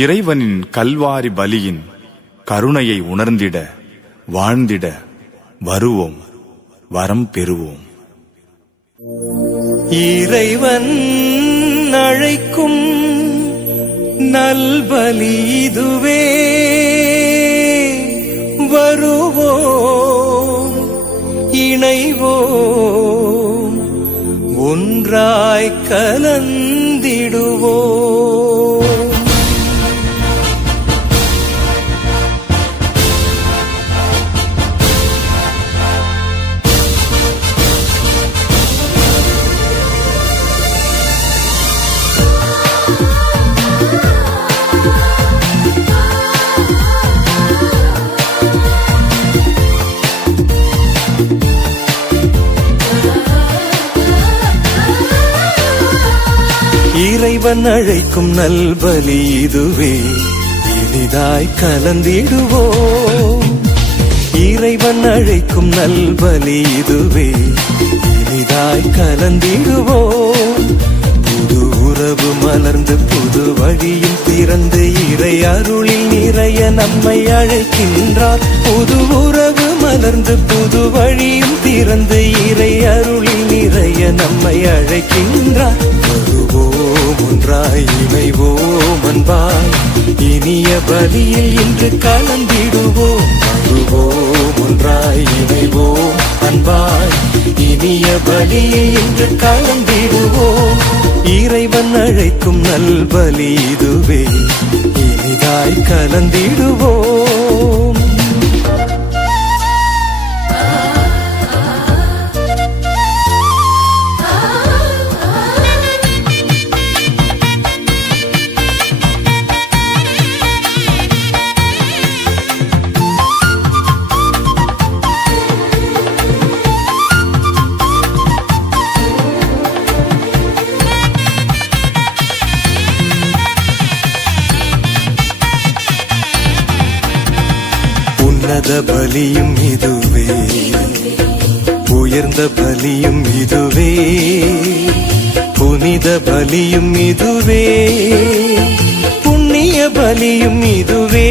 இறைவனின் கல்வாரி பலியின் கருணையை உணர்ந்திட வாழ்ந்திட வருவோம், வரம் பெறுவோம். இறைவன் அழைக்கும் நல்பலி இதுவே, வருவோம், இணைவோம், ஒன்றாய் கலந்திடுவோம். இறைவன் அழைக்கும் நல்பலி இதுவே, இனிதாய் கலந்திடுவோம். இறைவன் அழைக்கும் நல்பலி இதுவே, இனிதாய் கலந்திடுவோம். புது உறவு மலர்ந்து புது வழியும் திறந்து இறை அருளில் நிறைய நம்மை அழைக்கின்றார். புது உறவு மலர்ந்து புது வழியும் திறந்து இறை அருளில் நிறைய நம்மை அழைக்கின்றார். வருவோம், ஒன்றாய் இணைவோம், அன்பாய் இனிய பலியில் இன்று கலந்திடுவோம். வருவோம், ஒன்றாய் இணைவோம், அன்பாய் இனிய பலியில் இன்று கலந்திடுவோம். இறைவன் அழைக்கும் நல்பலி இதுவே, இனிதாய் கலந்திடுவோம். உன்னத பலியும் இதுவே, உயர்ந்த பலியும் இதுவே, புனித பலியும் இதுவே, புண்ணிய பலியும் இதுவே.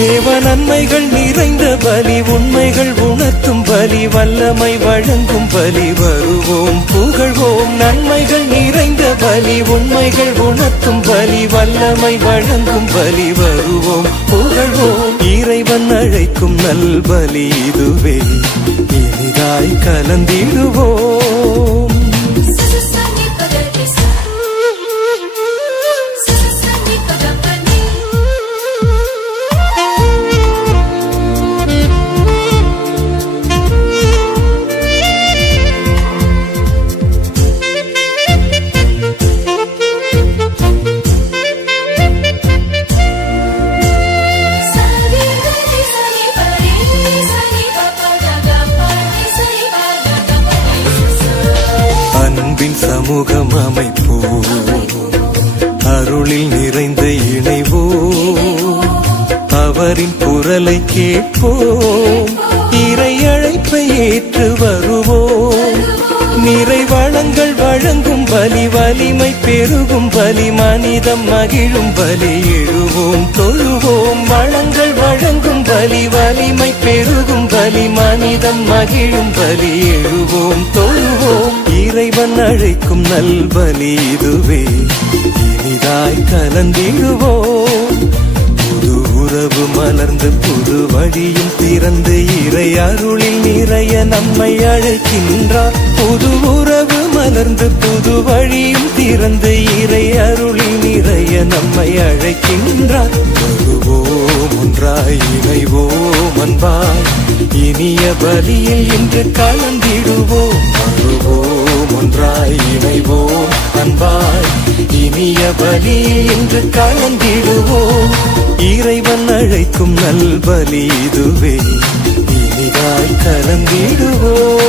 தேவ நன்மைகள் நிறைந்த பலி, உண்மைகள் உணர்த்தும் பலி, வல்லமை வழங்கும் பலி. வருவோம், புகழ்வோம், நன்மைகள் நிறைந்த பலி, உண்மைகள் உணர்த்தும் பலி, வல்லமை வழங்கும் பலி. வருவோம், புகழ்வோம், இறைவன் அழைக்கும் நல்பலி இதுவே, இனிதாய் கலந்திடுவோம். அன்பின் சமூகம் அமைப்போம், அருளில் நிறைந்த இணைவோம், அவரின் குரலை கேட்போம், இறை அழைப்பை ஏற்று வருவோம். நிறை வளங்கள் வழங்கும் பலி, வலிமை பெருகும் பலி, மனிதம் மகிழும் பலி. எழுவோம், தொழுவோம், வளங்கள் வழங்கும் பலி, வலிமை பெருகும் பலி, மனிதம் மகிழும் பலி. எழுவோம், தொழுவோம், இறைவன் அழைக்கும் நல்பலி இதுவே, இனிதாய் கலந்திடுவோம். புது உறவு மலர்ந்து புது வழியும் திறந்து இறை அருளில் நிறைய நம்மை அழைக்கின்றார். புது உறவு மலர்ந்து புது வழியும் திறந்து இறை அருளில் நிறைய நம்மை அழைக்கின்றார். வருவோம், ஒன்றாய் இணைவோம், அன்பாய் இனிய பலியில் இன்று கலந்திடுவோம். வருவோம், ஒன்றாய் இணைவோம், அன்பாய் இனிய பலியில் இன்று கலந்திடுவோம். இறைவன் அழைக்கும் நல்பலி இதுவே, இனிதாய் கலந்திடுவோம்.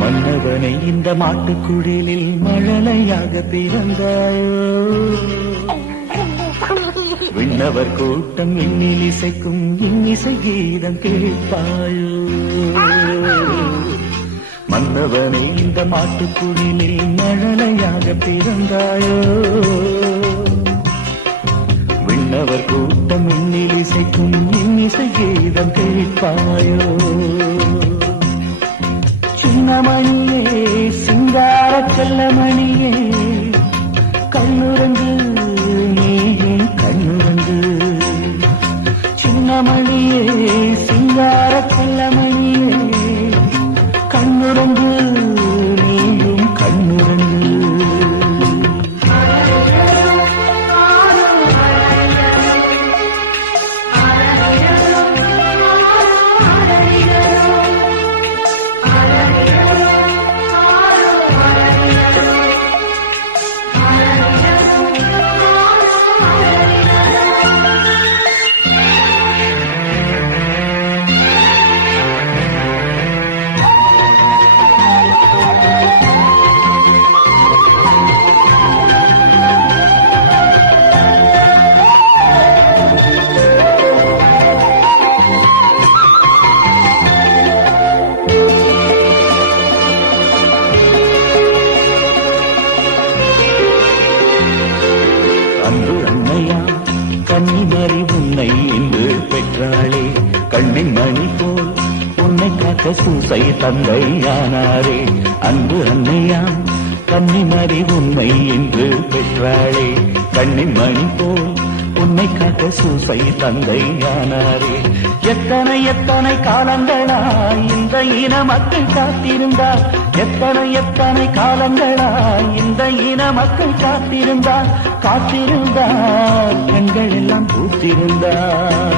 மன்னவனை இந்த மாட்டுக்குடிலில் மழலையாக பிறந்தாயோ, விண்ணவர் கூட்டம் எண்ணில் இசைக்கும் இன்னிசை கீதம் கேட்பாயோ. மன்னவனை இந்த மாட்டுக்குடிலில் மழலையாக பிறந்தாயோ, விண்ணவர் கூட்டம் எண்ணில் இசைக்கும் இன்னிசை கீதம் கேட்பாயோ. சின்னமணியே சிங்கார செல்லமணியே கண்ணுறங்கு நீயும் கண்ணுறங்கு. சின்னமணியே சிங்கார செல்லமணியே கண்ணுறங்கு நீயும் கண்ணுறங்கு. அன்பு அன்னையா கன்னிமரி உன்னை இன்று பெற்றாளே, கண்ணின் மணி போல் உன்னை காக்க சூசை தந்தையானாரே. அன்பு அன்னையா கன்னிமரி உன்னை இன்று பெற்றாளே, கண்ணின் மணி போல் உன்னை காக்க சூசை தந்தையானாரே. எத்தனை எத்தனை காலங்களாய் இந்த இன மக்கள் காத்திருந்தார், எத்தனை எத்தனை காலங்களாய் இந்த இன மக்கள் காத்திருந்தார். காத்திருந்தார் கண்கள் எல்லாம் பூத்திருந்தார்.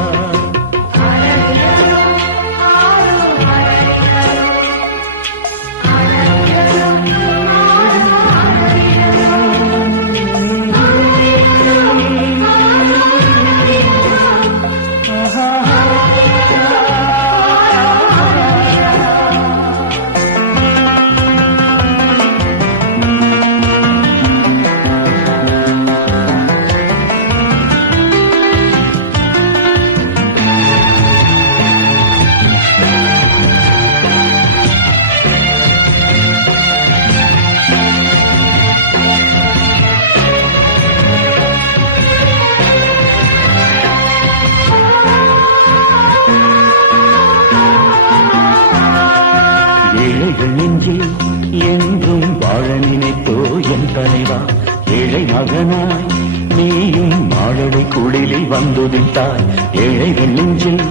ஏழைகள் நெஞ்சில் என்றும் வாழ நினைத்தோ என் தலைவா, ஏழை மகனாய் நீயும் மாழலை குடிலில் வந்துதித்தாய். ஏழைகள் நெஞ்சில்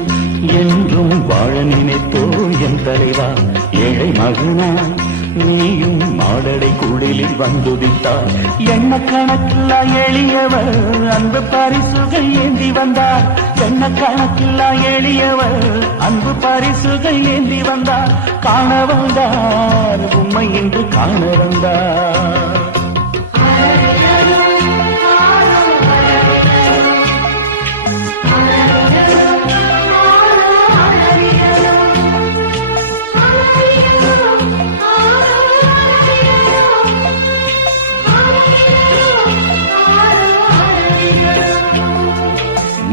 என்றும் வாழ நினைத்தோ என் தலைவா, ஏழை மகனாய் நீயும் மாடலை குடிலில் வந்துதித்தார். எண்ண கணக்கில்லா எளியவர் அன்பு பரிசுகள் ஏந்தி வந்தார், எண்ண கணக்கில்லா எளியவர் அன்பு பரிசுகள் ஏந்தி வந்தார். காண வந்தார் உம்மை இன்று காண வந்தார்.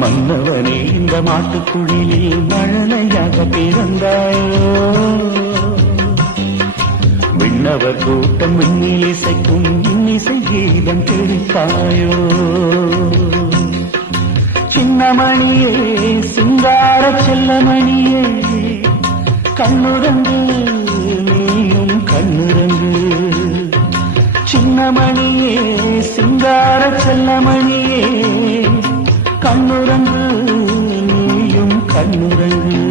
மன்னவனே இந்த மாட்டுக்குழியில் மழலையாக பிறந்தாயோ, விண்ணவர் கூட்டம் விண்ணில் இசைக்கும் இன்னிசை கீதம் கேட்பாயோ. சின்னமணியே சிங்கார செல்லமணியே கண்ணுறங்கு நீயும் கண்ணுறங்கு. சின்னமணியே சிங்கார செல்லமணியே கண்ணுறங்கு நீயும் கண்ணுறங்கு.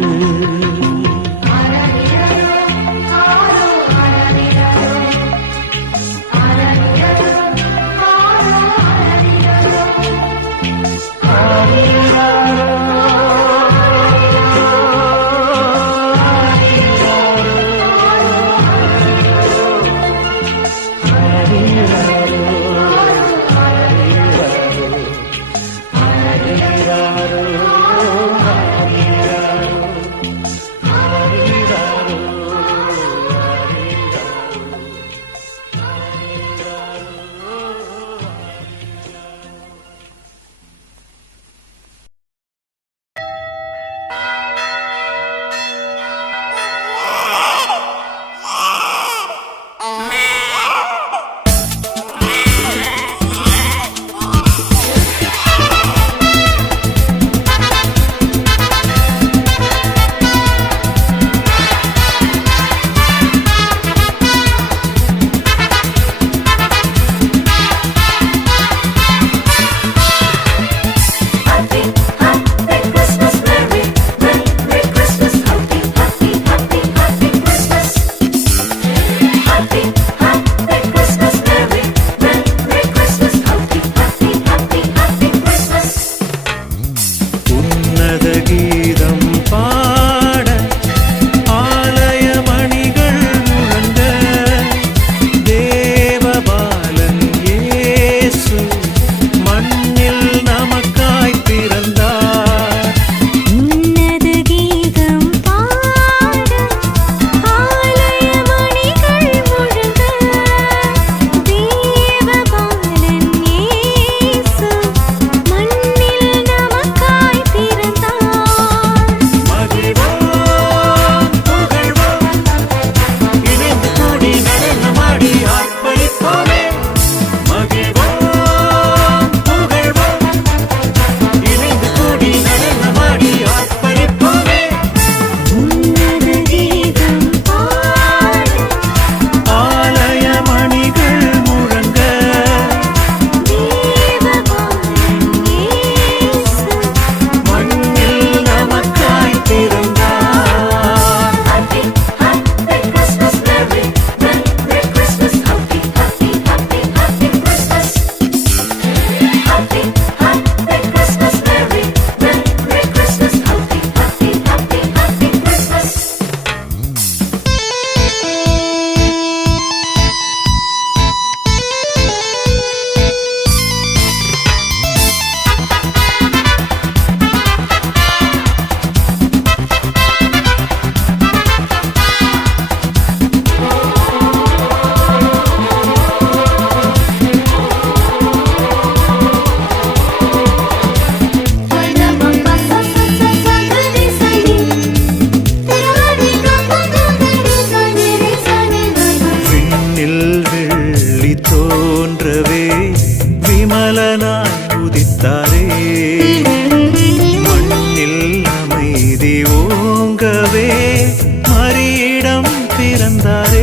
ஓங்கவே மரியிடம் பிறந்தாரே.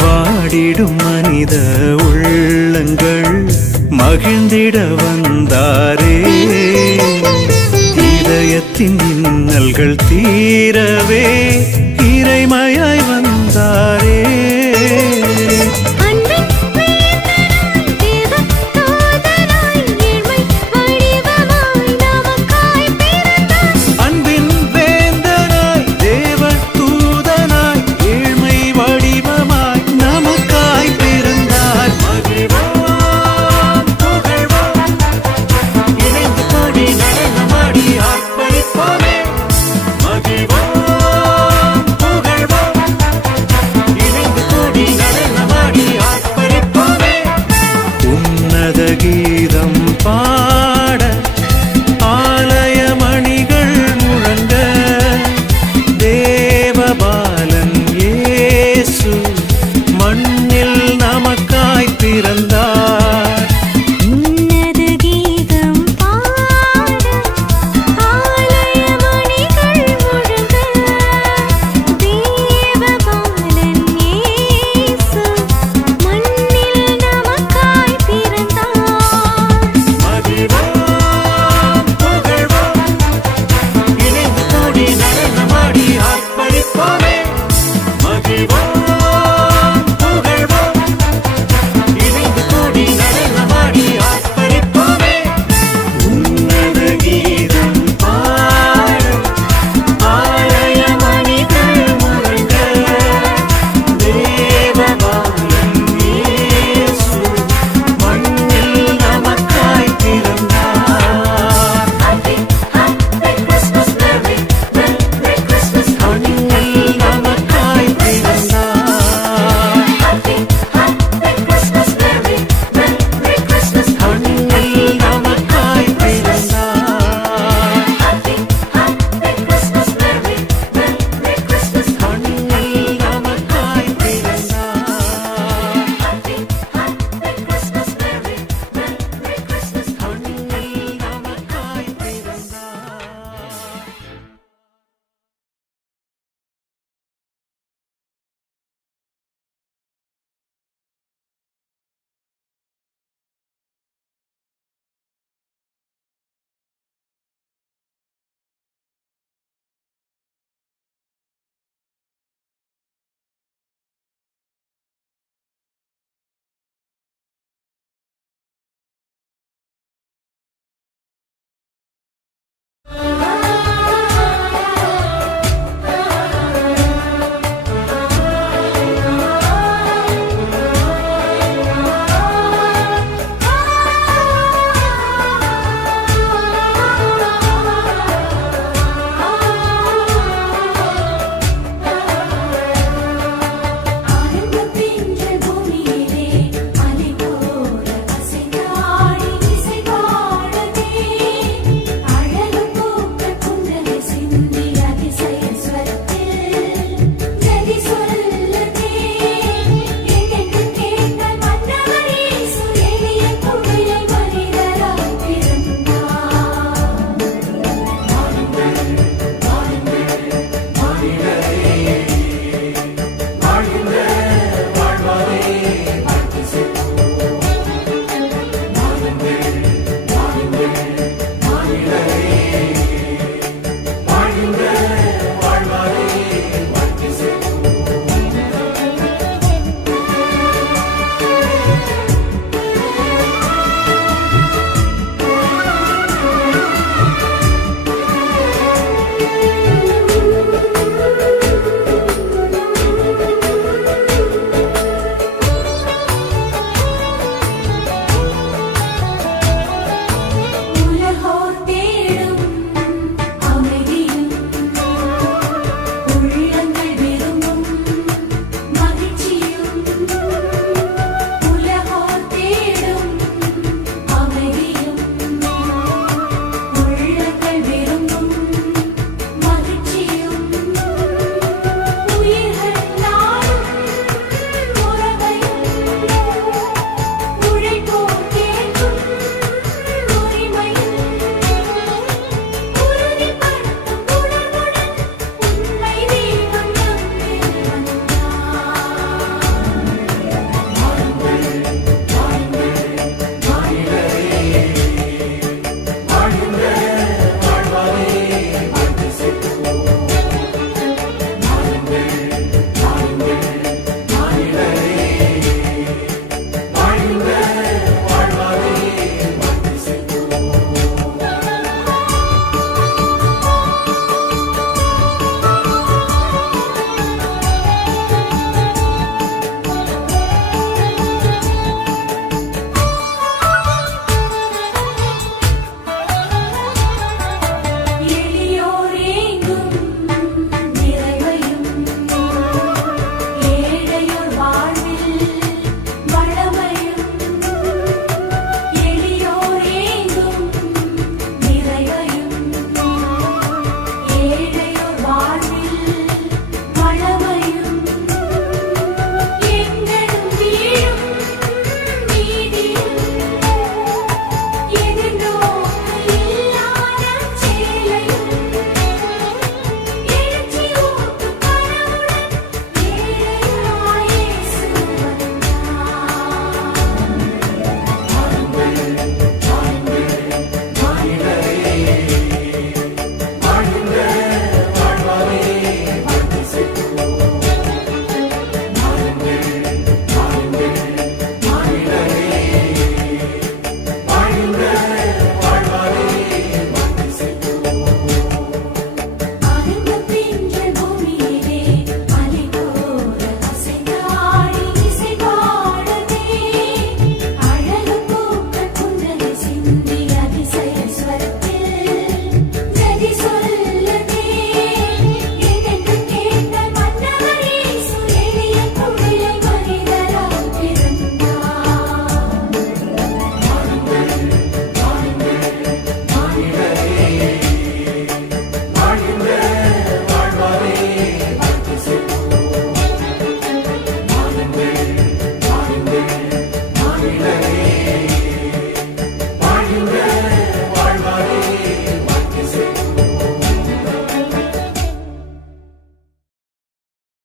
வாடிடும் மனித உள்ளங்கள் மகிழ்ந்திட வந்தாரே. இதயத்தின் இன்னல்கள் தீரவே இறைமையாய் வந்தாரே.